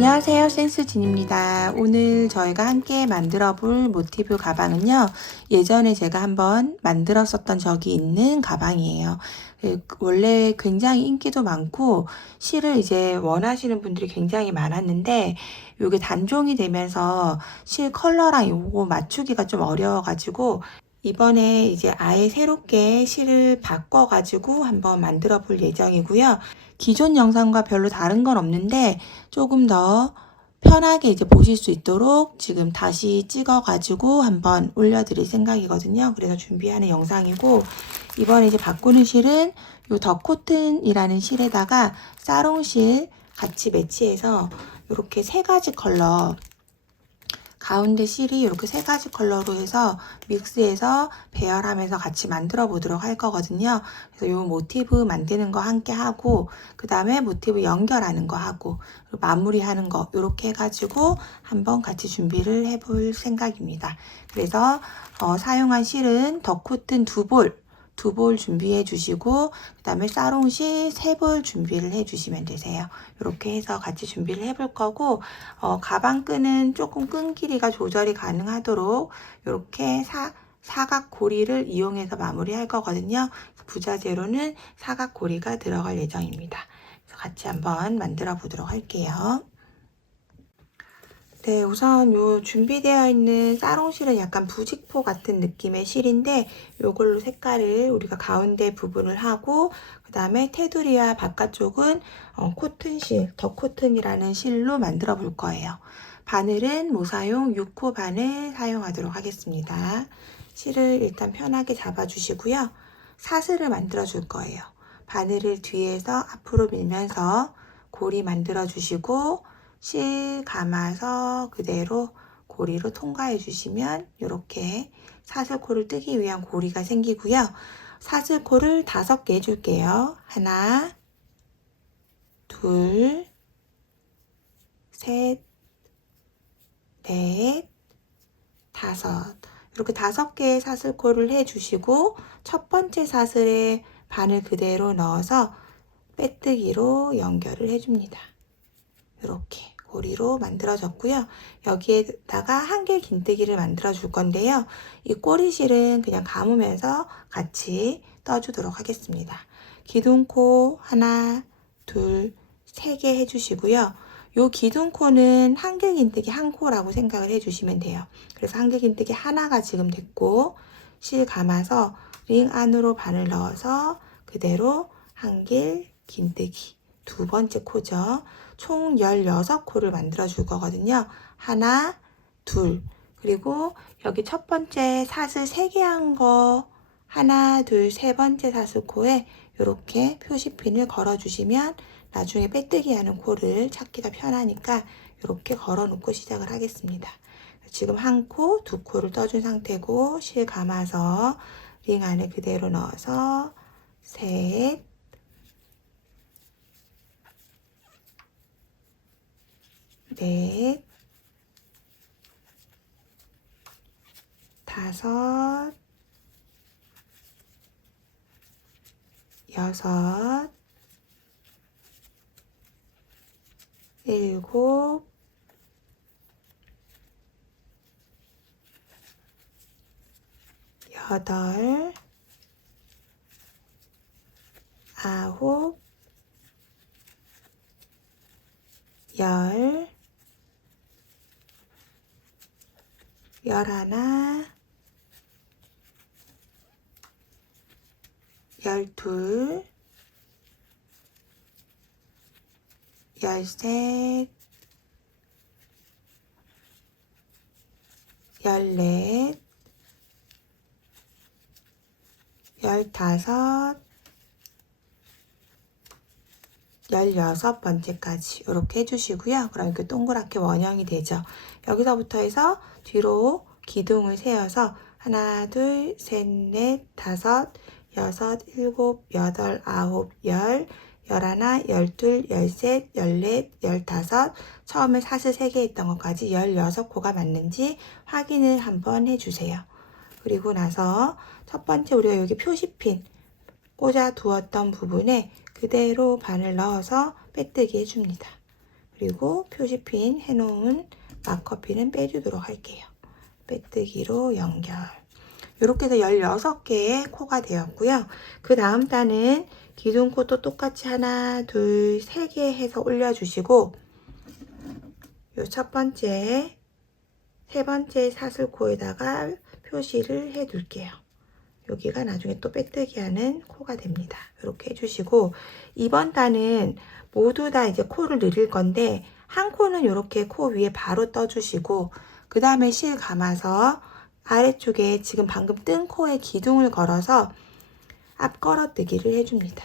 안녕하세요, 센스진입니다. 오늘 저희가 함께 만들어 볼 모티브 가방은요, 예전에 제가 한번 만들었었던 적이 있는 가방이에요. 원래 굉장히 인기도 많고 실을 이제 원하시는 분들이 굉장히 많았는데 이게 단종이 되면서 실 컬러랑 이거 맞추기가 좀 어려워가지고 이번에 이제 아예 새롭게 실을 바꿔가지고 한번 만들어 볼 예정이고요. 기존 영상과 별로 다른 건 없는데 조금 더 편하게 이제 보실 수 있도록 지금 다시 찍어가지고 한번 올려드릴 생각이거든요. 그래서 준비하는 영상이고, 이번에 이제 바꾸는 실은 요 더코튼이라는 실에다가 사롱실 같이 매치해서 이렇게 세 가지 컬러, 가운데 실이 이렇게 세 가지 컬러로 해서 믹스해서 배열하면서 같이 만들어 보도록 할 거거든요. 그래서 이 모티브 만드는 거 함께 하고, 그 다음에 모티브 연결하는 거 하고, 마무리하는 거 이렇게 해가지고 한번 같이 준비를 해볼 생각입니다. 그래서 사용한 실은 더코튼 2볼 준비해 주시고, 그 다음에 사롱실 3볼 준비를 해 주시면 되세요. 이렇게 해서 같이 준비를 해 볼 거고, 가방 끈은 조금 끈 길이가 조절이 가능하도록 이렇게 사각 고리를 이용해서 마무리할 거거든요. 부자재로는 사각 고리가 들어갈 예정입니다. 그래서 같이 한번 만들어 보도록 할게요. 네, 우선 요 준비되어 있는 사롱실은 약간 부직포 같은 느낌의 실인데, 요걸로 색깔을 우리가 가운데 부분을 하고, 그 다음에 테두리와 바깥쪽은 코튼실, 더 코튼이라는 실로 만들어 볼 거예요. 바늘은 모사용 6호 바늘 사용하도록 하겠습니다. 실을 일단 편하게 잡아주시고요. 사슬을 만들어 줄 거예요. 바늘을 뒤에서 앞으로 밀면서 고리 만들어 주시고, 실 감아서 그대로 고리로 통과해 주시면 이렇게 사슬코를 뜨기 위한 고리가 생기고요. 사슬코를 5개 해줄게요. 하나, 둘, 셋, 넷, 5. 이렇게 5개의 사슬코를 해주시고 첫 번째 사슬에 바늘 그대로 넣어서 빼뜨기로 연결을 해줍니다. 이렇게 고리로 만들어졌고요. 여기에다가 한길 긴뜨기를 만들어 줄 건데요. 이 꼬리실은 그냥 감으면서 같이 떠주도록 하겠습니다. 기둥코 하나, 둘, 3개 해주시고요. 요 기둥코는 한길 긴뜨기 한 코라고 생각을 해주시면 돼요. 그래서 한길 긴뜨기 하나가 지금 됐고, 실 감아서 링 안으로 바늘 넣어서 그대로 한길 긴뜨기 두 번째 코죠. 총 16코를 만들어 줄 거거든요. 하나, 둘, 그리고 여기 첫 번째 사슬 3개 한 거 하나, 둘, 세 번째 사슬코에 이렇게 표시핀을 걸어 주시면 나중에 빼뜨기 하는 코를 찾기가 편하니까 이렇게 걸어 놓고 시작을 하겠습니다. 지금 한 코, 2코를 떠준 상태고, 실 감아서 링 안에 그대로 넣어서 셋, 넷, 5, 6, 7, 8, 9, 10, 11, 12, 13, 14, 15, 16번째까지 이렇게 해주시고요. 그럼 이렇게 동그랗게 원형이 되죠. 여기서부터 해서 뒤로 기둥을 세워서 하나, 둘, 셋, 넷, 5, 6, 7, 8, 9, 10, 11, 12, 13, 14, 15, 처음에 사슬 3개 했던 것까지 16코가 맞는지 확인을 한번 해주세요. 그리고 나서 첫 번째 우리가 여기 표시핀 꽂아 두었던 부분에 그대로 바늘 넣어서 빼뜨기 해줍니다. 그리고 표시핀 해놓은 마커핀은 빼주도록 할게요. 빼뜨기로 연결. 이렇게 해서 16개의 코가 되었고요. 그 다음 단은 기둥 코도 똑같이 하나, 둘, 3개 해서 올려주시고 요 첫 번째, 세 번째 사슬코에다가 표시를 해 둘게요. 여기가 나중에 또 빼뜨기 하는 코가 됩니다. 이렇게 해주시고 2번 단은 모두 다 이제 코를 늘릴 건데 한 코는 이렇게 코 위에 바로 떠주시고 그 다음에 실 감아서 아래쪽에 지금 방금 뜬 코에 기둥을 걸어서 앞 걸어뜨기를 해줍니다.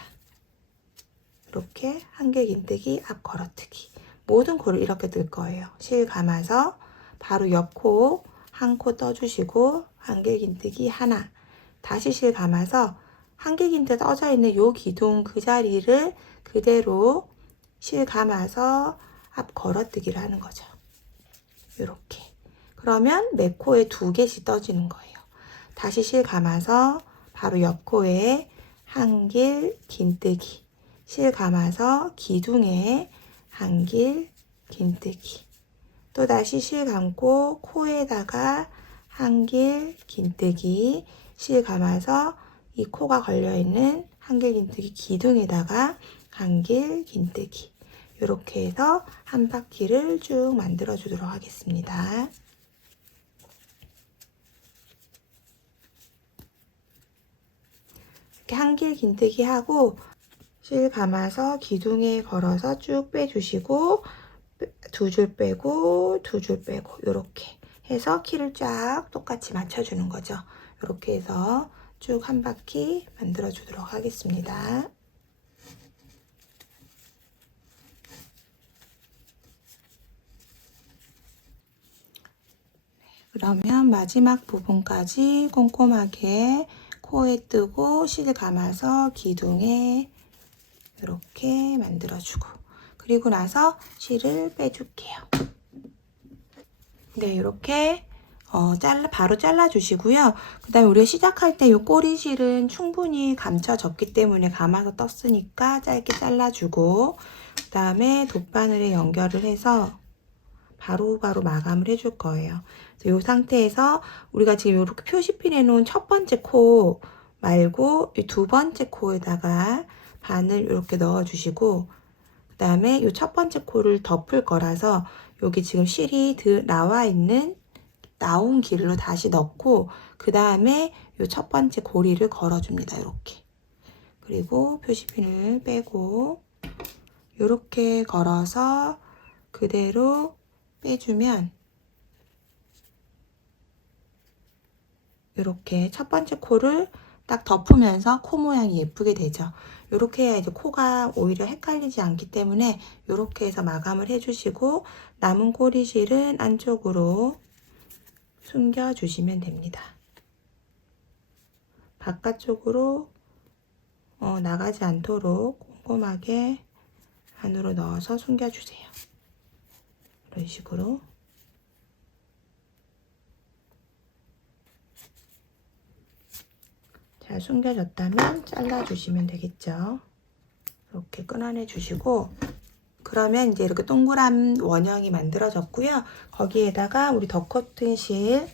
이렇게 한길 긴뜨기, 앞 걸어뜨기. 모든 코를 이렇게 뜰 거예요. 실 감아서 바로 옆 코 한 코 떠주시고 한길 긴뜨기 하나. 다시 실 감아서 한길 긴뜨기 떠져 있는 요 기둥 그 자리를 그대로 실 감아서 앞 걸어뜨기를 하는 거죠. 이렇게. 그러면 매 코에 2개씩 떠지는 거예요. 다시 실 감아서 바로 옆 코에 한길 긴뜨기, 실 감아서 기둥에 한길 긴뜨기, 또 다시 실 감고 코에다가 한길 긴뜨기, 실 감아서 이 코가 걸려있는 한길 긴뜨기 기둥에다가 한길 긴뜨기. 이렇게 해서 한 바퀴를 쭉 만들어 주도록 하겠습니다. 이렇게 한길 긴뜨기 하고 실 감아서 기둥에 걸어서 쭉 빼주시고 2줄 빼고 2줄 빼고 이렇게 해서 키를 쫙 똑같이 맞춰주는 거죠. 이렇게 해서 쭉 한 바퀴 만들어 주도록 하겠습니다. 그러면 마지막 부분까지 꼼꼼하게 코에 뜨고 실 감아서 기둥에 이렇게 만들어주고 그리고 나서 실을 빼줄게요. 네, 이렇게 바로 잘라주시고요. 그 다음에 우리가 시작할 때 이 꼬리실은 충분히 감춰졌기 때문에 감아서 떴으니까 짧게 잘라주고 그 다음에 돗바늘에 연결을 해서 바로바로 마감을 해줄 거예요. 이 상태에서 우리가 지금 이렇게 표시핀 해놓은 첫 번째 코 말고 이 2번째 코에다가 바늘 이렇게 넣어주시고 그 다음에 이 첫 번째 코를 덮을 거라서 여기 지금 실이 나온 길로 다시 넣고 그 다음에 이 첫 번째 고리를 걸어줍니다. 이렇게. 그리고 표시핀을 빼고 이렇게 걸어서 그대로 빼주면 이렇게 첫 번째 코를 딱 덮으면서 코 모양이 예쁘게 되죠. 이렇게 해야 이제 코가 오히려 헷갈리지 않기 때문에 이렇게 해서 마감을 해주시고 남은 꼬리실은 안쪽으로 숨겨주시면 됩니다. 바깥쪽으로 나가지 않도록 꼼꼼하게 안으로 넣어서 숨겨주세요. 이런 식으로. 잘 숨겨졌다면 잘라주시면 되겠죠. 이렇게 끊어내 주시고 그러면 이제 이렇게 동그란 원형이 만들어졌고요. 거기에다가 우리 덧커튼 실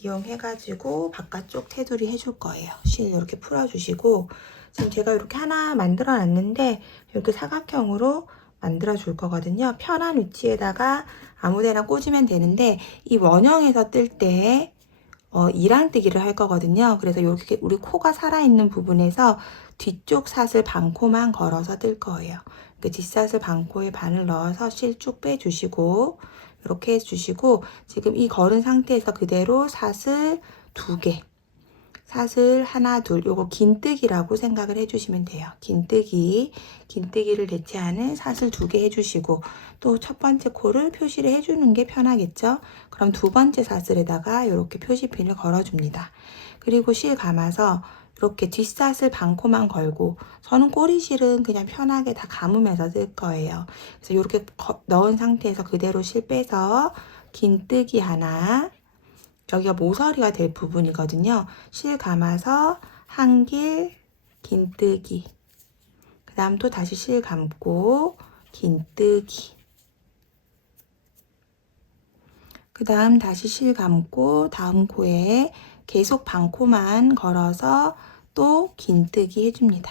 이용해가지고 바깥쪽 테두리 해줄 거예요. 실 이렇게 풀어주시고 지금 제가 이렇게 하나 만들어 놨는데 이렇게 사각형으로 만들어 줄 거거든요. 편한 위치에다가 아무데나 꽂으면 되는데 이 원형에서 뜰 때 이랑뜨기를 할 거거든요. 그래서 이렇게 우리 코가 살아있는 부분에서 뒤쪽 사슬 반코만 걸어서 뜰 거예요. 그 뒷사슬 반코에 바늘 넣어서 실 쭉 빼주시고 이렇게 해주시고 지금 이 걸은 상태에서 그대로 사슬 2개 사슬 하나 둘 요거 긴뜨기라고 생각을 해주시면 돼요. 긴뜨기를 대체하는 사슬 2개 해주시고 또 첫 번째 코를 표시를 해주는 게 편하겠죠. 그럼 2번째 사슬에다가 이렇게 표시핀을 걸어줍니다. 그리고 실 감아서 이렇게 뒷사슬 반코만 걸고 저는 꼬리실은 그냥 편하게 다 감으면서 쓸 거예요. 그래서 이렇게 넣은 상태에서 그대로 실 빼서 긴뜨기 하나 여기가 모서리가 될 부분이거든요. 실 감아서 한길 긴뜨기 그 다음 또 다시 실 감고 긴뜨기 그 다음 다시 실 감고 다음 코에 계속 반코만 걸어서 또 긴뜨기 해줍니다.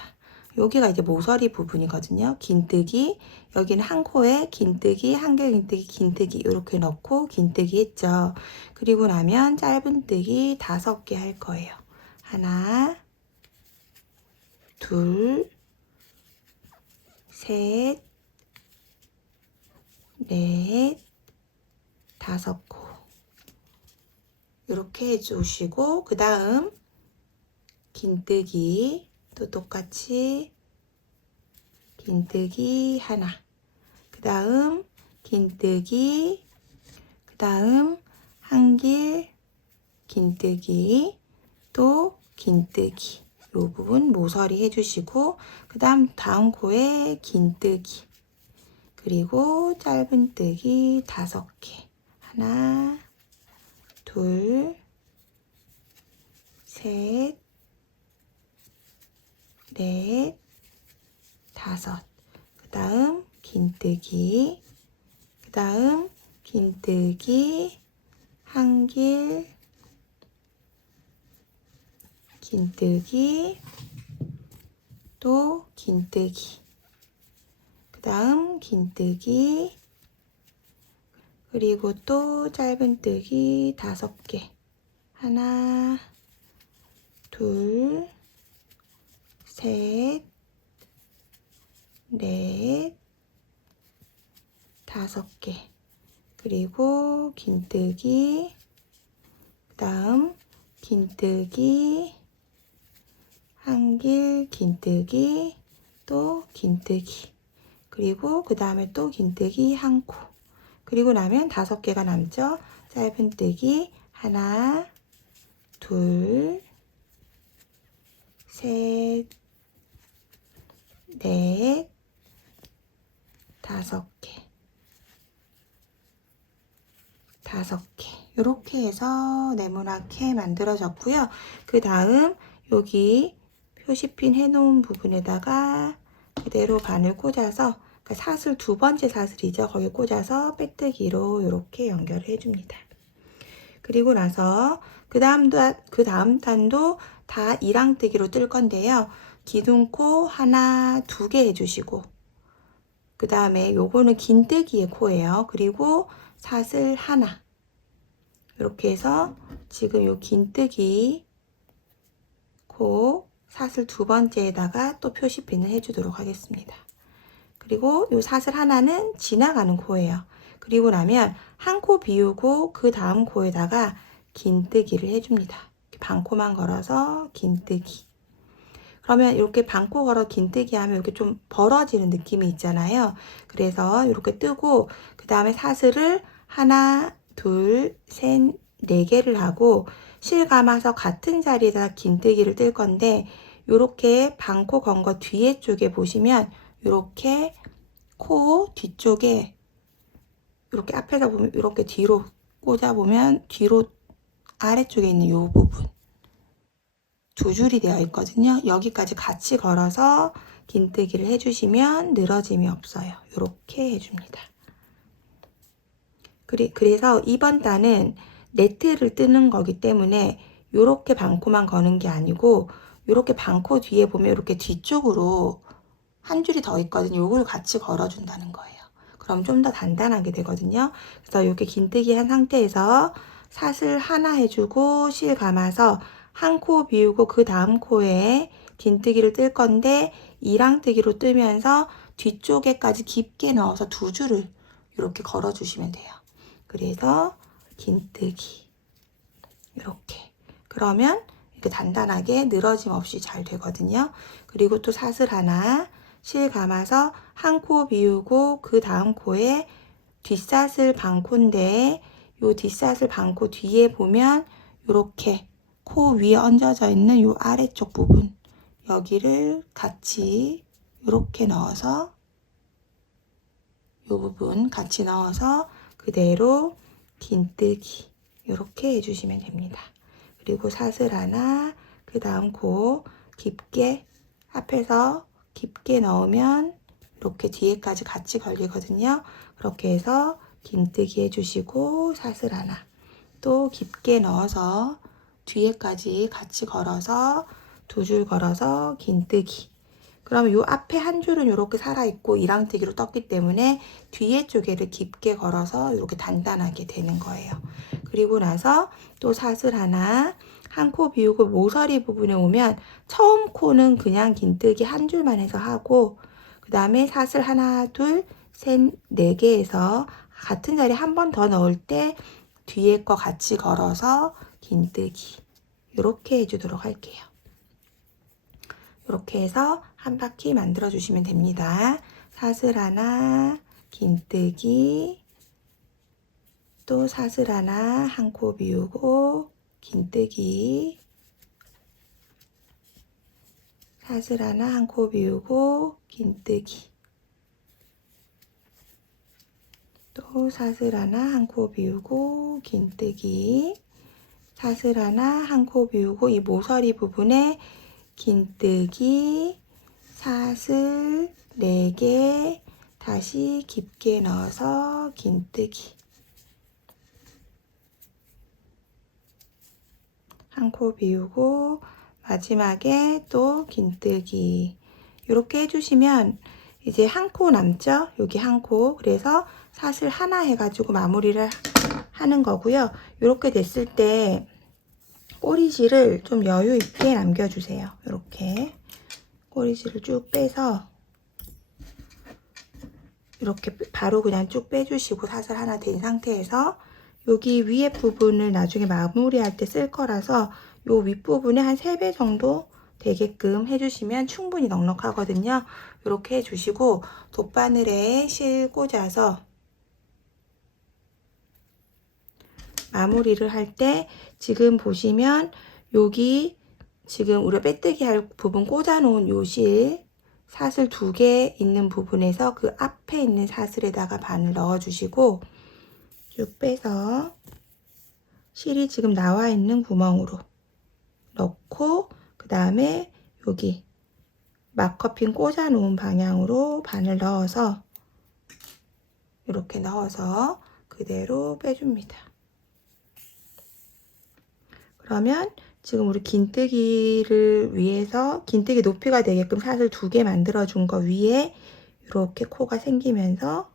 여기가 이제 모서리 부분이거든요. 긴뜨기, 여기는 한 코에 긴뜨기, 한길 긴뜨기, 긴뜨기 이렇게 넣고 긴뜨기 했죠. 그리고 나면 짧은뜨기 5개 할 거예요. 하나, 둘, 셋, 넷, 5코 이렇게 해주시고 그 다음 긴뜨기 또 똑같이 긴뜨기 하나, 그 다음 긴뜨기, 그 다음 한길 긴뜨기, 또 긴뜨기 이 부분 모서리 해주시고 그 다음 코에 긴뜨기 그리고 짧은뜨기 5개 하나, 둘, 셋, 넷, 5. 그 다음 긴뜨기, 그 다음 긴뜨기, 한길, 긴뜨기, 또 긴뜨기, 그 다음 긴뜨기, 그리고 또 짧은뜨기 5개 하나, 둘, 셋, 넷, 5개 그리고 긴뜨기, 그 다음 긴뜨기, 한길 긴뜨기, 또 긴뜨기, 그리고 그 다음에 또 긴뜨기 한 코, 그리고 나면 5개가 남죠. 짧은뜨기 하나, 둘, 셋, 넷, 5개, 5개 이렇게 해서 네모나게 만들어졌고요. 그 다음 여기 표시핀 해놓은 부분에다가 그대로 바늘 꽂아서 그러니까 사슬 2번째 사슬이죠. 거기 꽂아서 빼뜨기로 이렇게 연결을 해줍니다. 그리고 나서 그 다음 단도 다 2랑뜨기로 뜰 건데요. 기둥코 하나, 2개 해주시고 그 다음에 요거는 긴뜨기의 코예요. 그리고 사슬 하나 이렇게 해서 지금 요 긴뜨기 코 사슬 2번째에다가 또 표시핀을 해주도록 하겠습니다. 그리고 요 사슬 하나는 지나가는 코예요. 그리고 나면 한 코 비우고 그 다음 코에다가 긴뜨기를 해줍니다. 반코만 걸어서 긴뜨기. 그러면 이렇게 반코 걸어 긴뜨기 하면 이렇게 좀 벌어지는 느낌이 있잖아요. 그래서 이렇게 뜨고 그 다음에 사슬을 하나, 둘, 셋, 4개를 하고 실 감아서 같은 자리에다 긴뜨기를 뜰 건데 이렇게 반코 건 거 뒤에 쪽에 보시면 이렇게 코 뒤쪽에 이렇게 앞에서 보면 이렇게 뒤로 꽂아 보면 뒤로 아래쪽에 있는 이 부분 2줄이 되어 있거든요. 여기까지 같이 걸어서 긴뜨기를 해주시면 늘어짐이 없어요. 이렇게 해줍니다. 그래서 이번 단은 네트를 뜨는 거기 때문에 이렇게 반코만 거는 게 아니고 이렇게 반코 뒤에 보면 이렇게 뒤쪽으로 한 줄이 더 있거든요. 이걸 같이 걸어준다는 거예요. 그럼 좀 더 단단하게 되거든요. 그래서 이렇게 긴뜨기 한 상태에서 사슬 하나 해주고 실 감아서 한 코 비우고 그 다음 코에 긴뜨기를 뜰 건데 2랑뜨기로 뜨면서 뒤쪽에까지 깊게 넣어서 2줄을 이렇게 걸어주시면 돼요. 그래서 긴뜨기 이렇게 그러면 이렇게 단단하게 늘어짐 없이 잘 되거든요. 그리고 또 사슬 하나 실 감아서 한 코 비우고 그 다음 코에 뒷사슬 반코인데 요 뒷사슬 반코 뒤에 보면 이렇게 코 위에 얹어져 있는 요 아래쪽 부분 여기를 같이 이렇게 넣어서 요 부분 같이 넣어서 그대로 긴뜨기 이렇게 해주시면 됩니다. 그리고 사슬 하나 그 다음 코 깊게 앞에서 깊게 넣으면 이렇게 뒤에까지 같이 걸리거든요. 그렇게 해서 긴뜨기 해주시고 사슬 하나, 또 깊게 넣어서 뒤에까지 같이 걸어서 두 줄 걸어서 긴뜨기. 그러면 요 앞에 한 줄은 이렇게 살아있고 이랑뜨기로 떴기 때문에 뒤에 쪽에를 깊게 걸어서 이렇게 단단하게 되는 거예요. 그리고 나서 또 사슬 하나, 한 코 비우고 모서리 부분에 오면 처음 코는 그냥 긴뜨기 한 줄만 해서 하고, 그 다음에 사슬 하나, 둘, 셋, 네 개에서 같은 자리에 한 번 더 넣을 때 뒤에 거 같이 걸어서 긴뜨기. 이렇게 해주도록 할게요. 이렇게 해서 한 바퀴 만들어 주시면 됩니다. 사슬 하나, 긴뜨기, 또 사슬 하나, 한 코 비우고 긴뜨기, 사슬 하나, 한 코 비우고 긴뜨기, 또 사슬 하나, 한 코 비우고 긴뜨기, 사슬 하나, 한 코 비우고 이 모서리 부분에 긴뜨기, 사슬 4개, 다시 깊게 넣어서 긴뜨기, 한 코 비우고 마지막에 또 긴뜨기. 이렇게 해주시면 이제 한 코 남죠? 여기 한 코. 그래서 사슬 하나 해가지고 마무리를 하는 거고요. 이렇게 됐을 때 꼬리실을 좀 여유 있게 남겨주세요. 이렇게 꼬리실을 쭉 빼서 이렇게 바로 그냥 쭉 빼주시고 사슬 하나 된 상태에서 여기 위에 부분을 나중에 마무리할 때 쓸 거라서 요 윗부분에 한 3배 정도 되게끔 해주시면 충분히 넉넉하거든요. 이렇게 해주시고 돗바늘에 실 꽂아서 마무리를 할 때 지금 보시면 여기 지금 우리가 빼뜨기 할 부분 꽂아 놓은 요 실 사슬 2개 있는 부분에서 그 앞에 있는 사슬에다가 바늘 넣어 주시고 쭉 빼서 실이 지금 나와 있는 구멍으로 넣고 그 다음에 여기 마커핀 꽂아 놓은 방향으로 바늘 넣어서 이렇게 넣어서 그대로 빼줍니다. 그러면 지금 우리 긴뜨기를 위해서 긴뜨기 높이가 되게끔 사슬 2개 만들어 준 거 위에 이렇게 코가 생기면서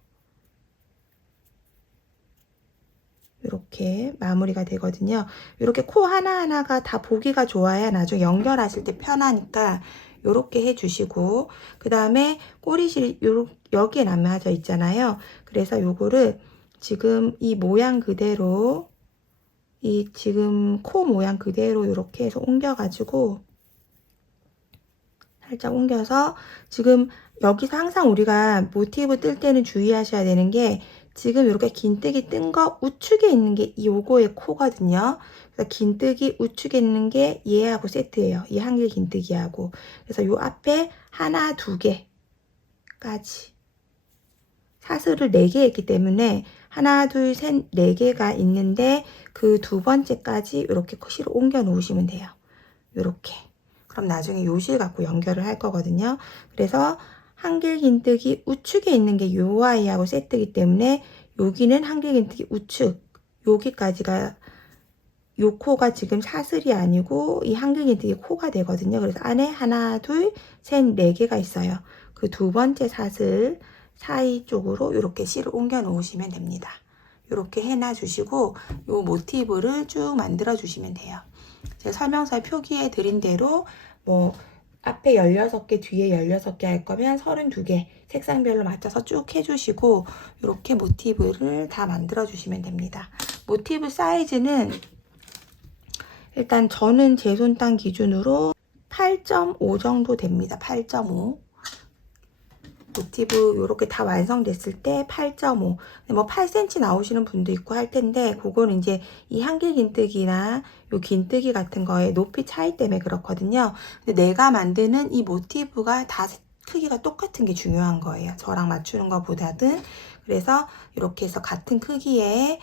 이렇게 마무리가 되거든요. 이렇게 코 하나하나가 다 보기가 좋아야 나중에 연결하실 때 편하니까 이렇게 해주시고 그 다음에 꼬리실 여기에 남아져 있잖아요. 그래서 요거를 지금 이 모양 그대로 이 지금 코 모양 그대로 이렇게 해서 옮겨가지고 살짝 옮겨서 지금 여기서 항상 우리가 모티브 뜰 때는 주의하셔야 되는 게 지금 이렇게 긴뜨기 뜬 거 우측에 있는 게 요거의 코거든요. 그래서 긴뜨기 우측에 있는 게 얘하고 세트예요. 이 한길 긴뜨기하고. 그래서 요 앞에 하나, 2개까지 사슬을 4개 했기 때문에 하나, 둘, 셋, 4개가 있는데 그 두 번째까지 이렇게 실을 옮겨 놓으시면 돼요. 이렇게. 그럼 나중에 요 실 갖고 연결을 할 거거든요. 그래서 한길 긴뜨기 우측에 있는 게 요 아이하고 세트이기 때문에 여기는 한길 긴뜨기 우측 여기까지가 요 코가 지금 사슬이 아니고 이 한길 긴뜨기 코가 되거든요. 그래서 안에 하나, 둘, 셋, 4개가 있어요. 그 두 번째 사슬 사이 쪽으로 이렇게 실을 옮겨 놓으시면 됩니다. 이렇게 해놔 주시고 요 모티브를 쭉 만들어 주시면 돼요. 제가 설명서에 표기해 드린 대로 뭐 앞에 16개 뒤에 16개 할 거면 32개 색상별로 맞춰서 쭉 해주시고 이렇게 모티브를 다 만들어 주시면 됩니다. 모티브 사이즈는 일단 저는 제 손단 기준으로 8.5 정도 됩니다. 8.5 모티브 이렇게 다 완성됐을 때 8.5 뭐 8cm 나오시는 분도 있고 할 텐데 그거는 이제 이 한길 긴뜨기나 요 긴뜨기 같은 거에 높이 차이 때문에 그렇거든요. 근데 내가 만드는 이 모티브가 다 크기가 똑같은 게 중요한 거예요. 저랑 맞추는 것보다는. 그래서 이렇게 해서 같은 크기의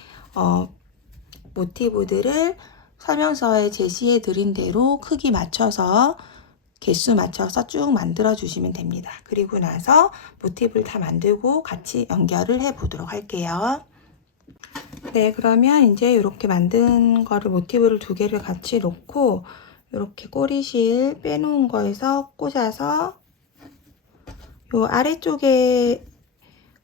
모티브들을 설명서에 제시해 드린 대로 크기 맞춰서 개수 맞춰서 쭉 만들어 주시면 됩니다. 그리고 나서 모티브를 다 만들고 같이 연결을 해 보도록 할게요. 네, 그러면 이제 이렇게 만든 거를 모티브를 두 개를 같이 놓고 이렇게 꼬리실 빼놓은 거에서 꽂아서 요 아래쪽에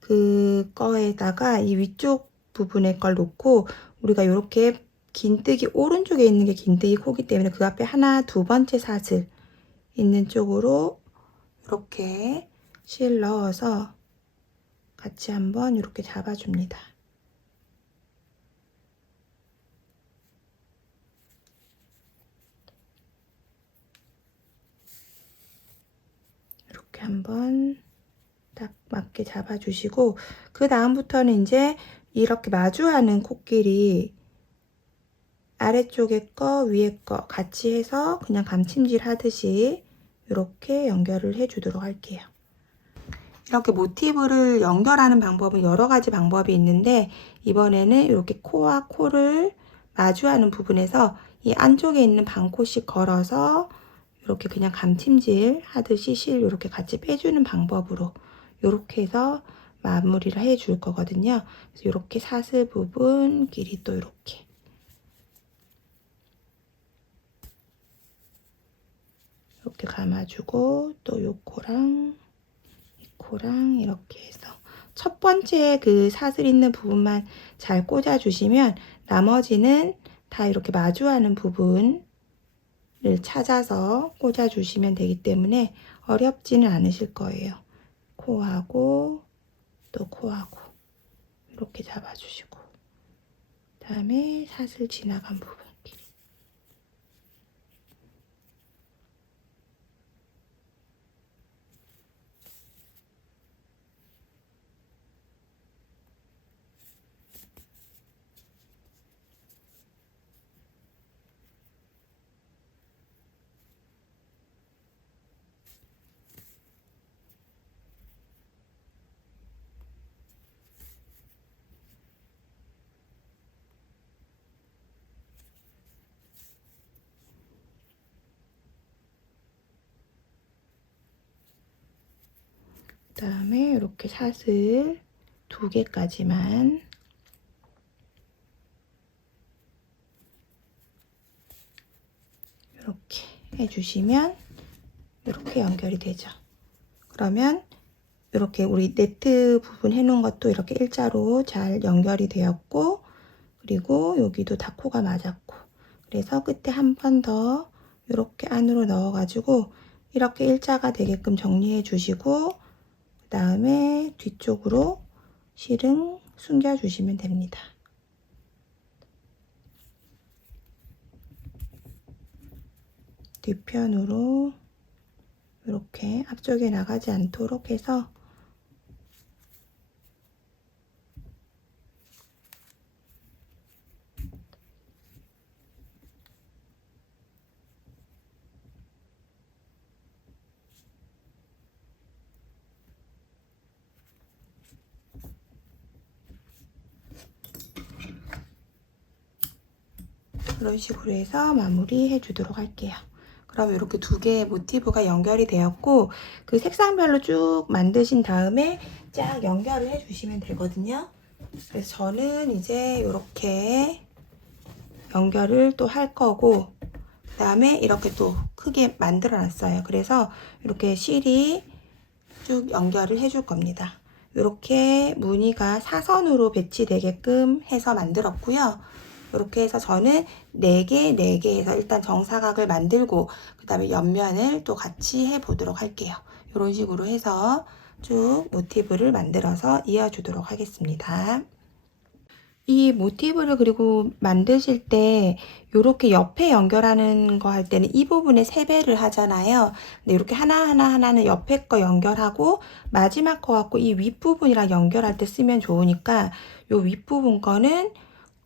그거에다가 이 위쪽 부분에 걸 놓고 우리가 이렇게 긴뜨기 오른쪽에 있는 게 긴뜨기 코기 때문에 그 앞에 하나 두 번째 사슬 있는 쪽으로 이렇게 실 넣어서 같이 한번 이렇게 잡아줍니다. 이렇게 한번 딱 맞게 잡아주시고 그 다음부터는 이제 이렇게 마주하는 코끼리 아래쪽에 거 위에 거 같이 해서 그냥 감침질 하듯이 이렇게 연결을 해 주도록 할게요. 이렇게 모티브를 연결하는 방법은 여러 가지 방법이 있는데 이번에는 이렇게 코와 코를 마주하는 부분에서 이 안쪽에 있는 반 콧씩 걸어서 이렇게 그냥 감침질 하듯이 실 이렇게 같이 빼주는 방법으로 이렇게 해서 마무리를 해 줄 거거든요. 그래서 이렇게 사슬 부분 길이 또 이렇게 감아주고 또 요 코랑 이 코랑 이렇게 해서 첫 번째 그 사슬 있는 부분만 잘 꽂아주시면 나머지는 다 이렇게 마주하는 부분을 찾아서 꽂아주시면 되기 때문에 어렵지는 않으실 거예요. 코하고 또 코하고 이렇게 잡아주시고 그다음에 사슬 지나간 부분 길이 그다음에 이렇게 사슬 두 개까지만 이렇게 해주시면 이렇게 연결이 되죠. 그러면 이렇게 우리 네트 부분 해놓은 것도 이렇게 일자로 잘 연결이 되었고 그리고 여기도 다 코가 맞았고 그래서 끝에 한 번 더 이렇게 안으로 넣어 가지고 이렇게 일자가 되게끔 정리해 주시고 그 다음에 뒤쪽으로 실은 숨겨 주시면 됩니다. 뒤편으로 이렇게 앞쪽에 나가지 않도록 해서 그런 식으로 해서 마무리 해주도록 할게요. 그럼 이렇게 두 개의 모티브가 연결이 되었고 그 색상별로 쭉 만드신 다음에 쫙 연결을 해주시면 되거든요. 그래서 저는 이제 이렇게 연결을 또 할 거고 그 다음에 이렇게 또 크게 만들어 놨어요. 그래서 이렇게 실이 쭉 연결을 해줄 겁니다. 이렇게 무늬가 사선으로 배치되게끔 해서 만들었고요. 이렇게 해서 저는 4개, 4개 해서 일단 정사각을 만들고 그 다음에 옆면을 또 같이 해보도록 할게요. 이런 식으로 해서 쭉 모티브를 만들어서 이어주도록 하겠습니다. 이 모티브를 그리고 만드실 때 이렇게 옆에 연결하는 거 할 때는 이 부분에 3배를 하잖아요. 근데 이렇게 하나는 옆에 거 연결하고 마지막 거 갖고 이 윗부분이랑 연결할 때 쓰면 좋으니까 요 윗부분 거는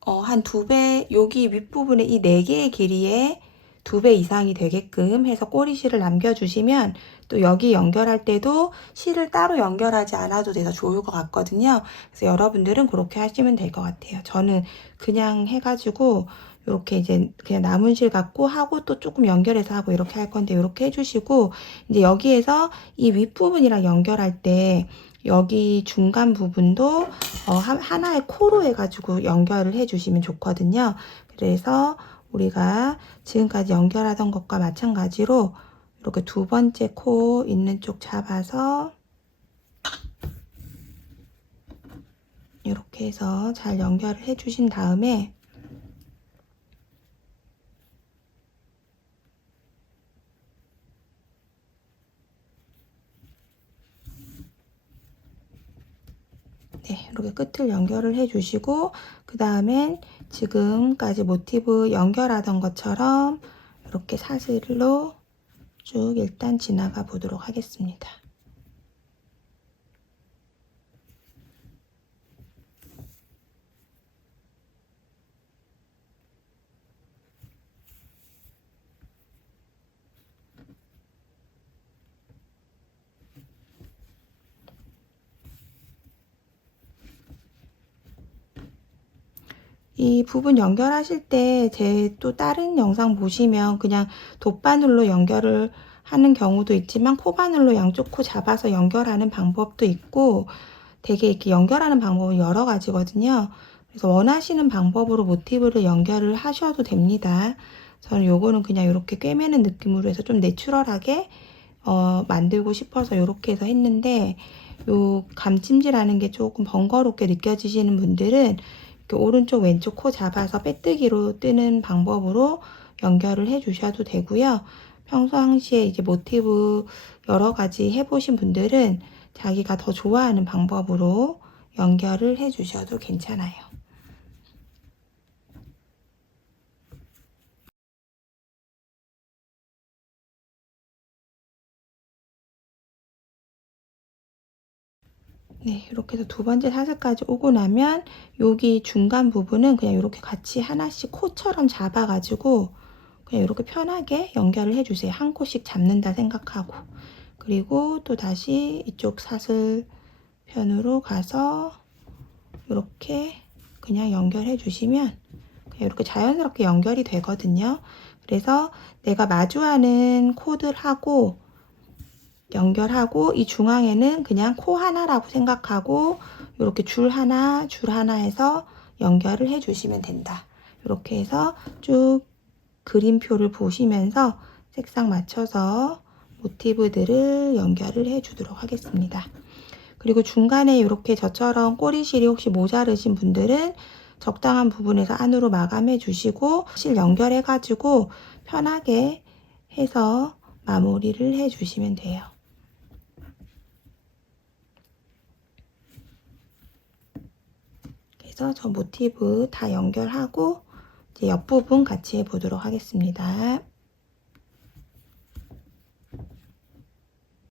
한 2배, 여기 윗부분에 이 4개의 길이에 2배 이상이 되게끔 해서 꼬리실을 남겨주시면 또 여기 연결할 때도 실을 따로 연결하지 않아도 돼서 좋을 것 같거든요. 그래서 여러분들은 그렇게 하시면 될 것 같아요. 저는 그냥 해가지고 이렇게 이제 그냥 남은 실 갖고 하고 또 조금 연결해서 하고 이렇게 할 건데 이렇게 해주시고 이제 여기에서 이 윗부분이랑 연결할 때 여기 중간 부분도 하나의 코로 해가지고 연결을 해주시면 좋거든요. 그래서 우리가 지금까지 연결하던 것과 마찬가지로 이렇게 두 번째 코 있는 쪽 잡아서 이렇게 해서 잘 연결을 해주신 다음에 네, 이렇게 끝을 연결을 해주시고 그 다음엔 지금까지 모티브 연결하던 것처럼 이렇게 사슬로 쭉 일단 지나가 보도록 하겠습니다. 이 부분 연결하실 때 제 또 다른 영상 보시면 그냥 돗바늘로 연결을 하는 경우도 있지만 코바늘로 양쪽 코 잡아서 연결하는 방법도 있고 되게 이렇게 연결하는 방법은 여러 가지거든요. 그래서 원하시는 방법으로 모티브를 연결을 하셔도 됩니다. 저는 요거는 그냥 이렇게 꿰매는 느낌으로 해서 좀 내추럴하게 만들고 싶어서 이렇게 해서 했는데 요 감찜질하는 게 조금 번거롭게 느껴지시는 분들은 이렇게 오른쪽 왼쪽 코 잡아서 빼뜨기로 뜨는 방법으로 연결을 해 주셔도 되고요. 평상시에 이제 모티브 여러 가지 해보신 분들은 자기가 더 좋아하는 방법으로 연결을 해 주셔도 괜찮아요. 네, 이렇게 해서 두 번째 사슬까지 오고 나면 여기 중간 부분은 그냥 이렇게 같이 하나씩 코처럼 잡아가지고 그냥 이렇게 편하게 연결을 해주세요. 한 코씩 잡는다 생각하고. 그리고 또 다시 이쪽 사슬 편으로 가서 이렇게 그냥 연결해 주시면 그냥 이렇게 자연스럽게 연결이 되거든요. 그래서 내가 마주하는 코들하고 연결하고 이 중앙에는 그냥 코 하나라고 생각하고 이렇게 줄 하나 해서 연결을 해 주시면 된다. 이렇게 해서 쭉 그림표를 보시면서 색상 맞춰서 모티브들을 연결을 해 주도록 하겠습니다. 그리고 중간에 이렇게 저처럼 꼬리실이 혹시 모자르신 분들은 적당한 부분에서 안으로 마감해 주시고 실 연결해 가지고 편하게 해서 마무리를 해 주시면 돼요. 그래서 저 모티브 다 연결하고 이제 옆부분 같이 해보도록 하겠습니다.